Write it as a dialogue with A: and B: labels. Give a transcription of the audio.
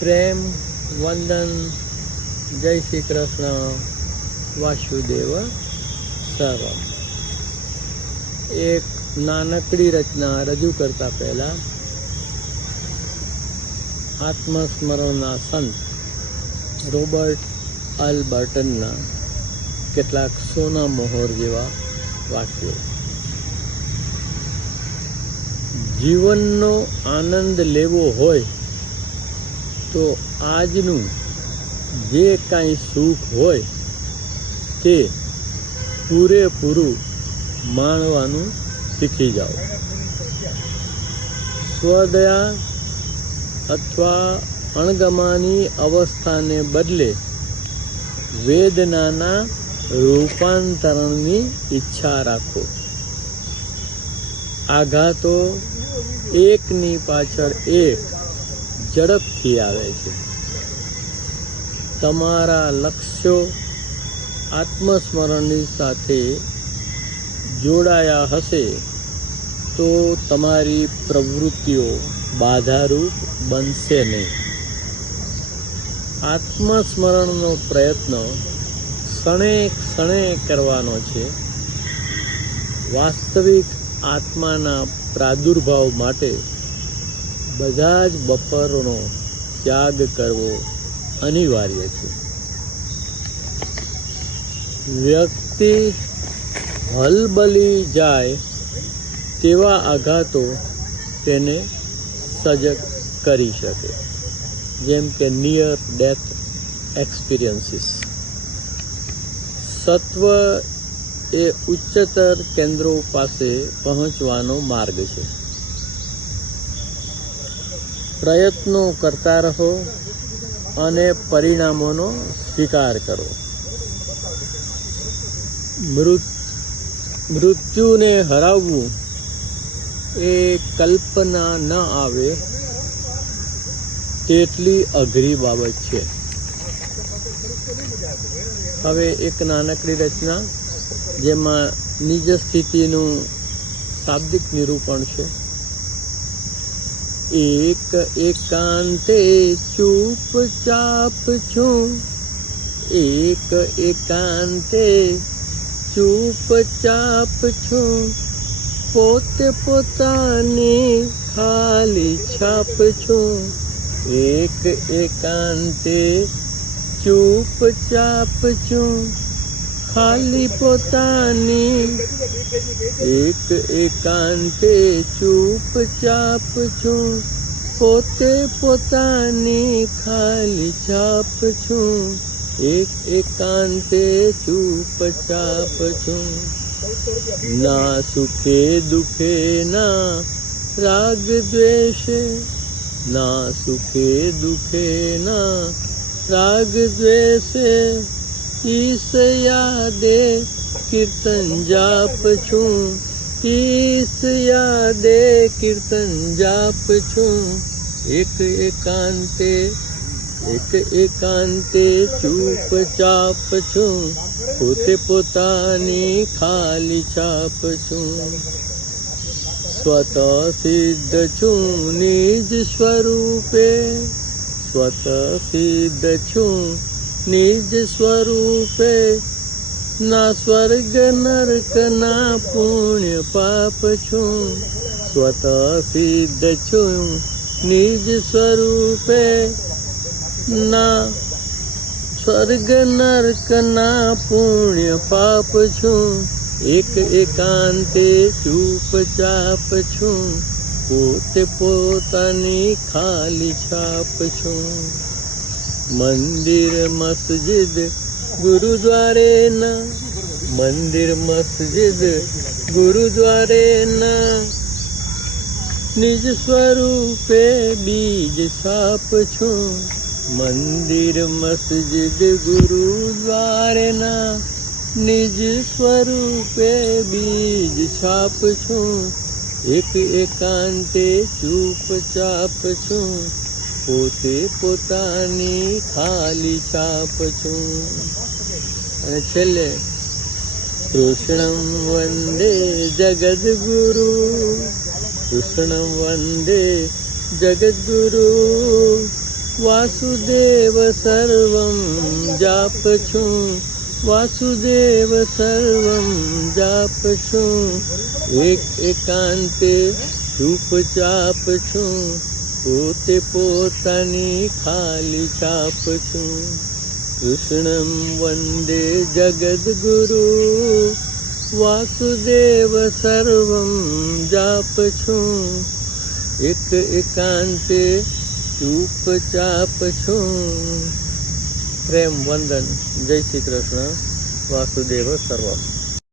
A: પ્રેમ, વંદન, જય શ્રી કૃષ્ણ, વાસુદેવ, સર્વમ. એક નાનકડી રચના રજૂ કરતા પહેલા આત્મસ્મરણના સંત રોબર્ટ અલ કેટલાક સોના મોહર જેવા વાક્યો. જીવનનો આનંદ લેવો હોય તો આજનું જે કાંઈ સુખ હોય તે પૂરેપૂરું માણવાનું શીખી જાઓ. સ્વદયા અથવા અણગમાની અવસ્થાને બદલે વેદનાના રૂપાંતરણની ઈચ્છા રાખો. આઘાતો એકની પાછળ એક ઝડપથી આવે છે. તમારા લક્ષ્યો આત્મસ્મરણની સાથે જોડાયા હશે તો તમારી પ્રવૃત્તિઓ બાધારૂપ બનશે નહીં. આત્મસ્મરણનો પ્રયત્ન ક્ષણે ક્ષણે કરવાનો છે. વાસ્તવિક આત્માના પ્રાદુર્ભાવ માટે બધા જ બપોરનો ત્યાગ કરવો અનિવાર્ય છે. વ્યક્તિ હલબલી જાય તેવા આઘાતો તેને સજગ કરી શકે. જેમ કે નિયર ડેથ એક્સપિરિયન્સીસ સત્વ એ ઉચ્ચતર કેન્દ્રો પાસે પહોંચવાનો માર્ગ છે. પ્રયત્નો કરતા રહો અને પરિણામોનો સ્વીકાર કરો. મૃત, મૃત્યુને હરાવવું એ કલ્પના ન આવે તેટલી અઘરી બાબત છે. હવે એક નાનકડી રચના, જેમાં નિજ સ્થિતિનું શાબ્દિક નિરૂપણ છે. એક એકાંતે ચૂપચાપ છું. એક એકાંતે ચૂપચાપ છું. પોતે પોતાની ખાલી છાપ છું. એક એકાંતે ચૂપચાપ છું. ખાલી પોતાની એક એકાંતે ચૂપચાપ છું, પોતે પોતાની ખાલી છાપ છું. એક એકાંતે ચૂપચાપ છું. ના સુખે દુખે, ના રાગ દ્વેષે, ના સુખે દુખે, ના રાગ દ્વેષે. ઈસ યાદે કીર્તન જાપ છું. ઈસ યાદે કીર્તન જાપ છું. એક એકાંતે એક એકાંતે ચૂપચાપ છું. પોતે પોતાની ખાલી છાપ છું. સ્વત સિદ્ધ છું નિજ સ્વરૂપે. સ્વત સિદ્ધ છું નિજ સ્વરૂપે. ના સ્વર્ગ નરક ના પુણ્ય પાપ છું. સ્વત સિદ્ધ છું. નિજ સ્વરૂપે ના સ્વર્ગ નરક ના પુણ્ય પાપ છું. એક એકાંતે ચૂપચાપ છું. પોતે પોતાની ખાલી છાપ છું. મંદિર, મસ્જિદ गुरुद्वारे न मिर मस्जिद गुरुद्वारे न निज स्वरूपे बीज साप छु। मन्दिर मस्जिद गुरुद्वारे न निज स्वरूपे बीज छाप छु। एक एते चूपु પોતે પોતાની ખાલી છાપ છું. અને છેલ્લે, કૃષ્ણમ વંદે જગદગુરુ. કૃષ્ણમ વંદે જગદગુરુ. વાસુદેવ સર્વમ જાપ છું. વાસુદેવ સર્વમ જાપ છું. એક એકાંતે ચૂપચાપ છું. પોતે પોતાની ખાલી છાપ છું કૃષ્ણમ વંદે જગદગુરુ વાસુદેવ સર્વમ જાપ છું એક એકાંતે ચૂપચાપ છું પ્રેમ વંદન જય શ્રી કૃષ્ણ વાસુદેવ સર્વમ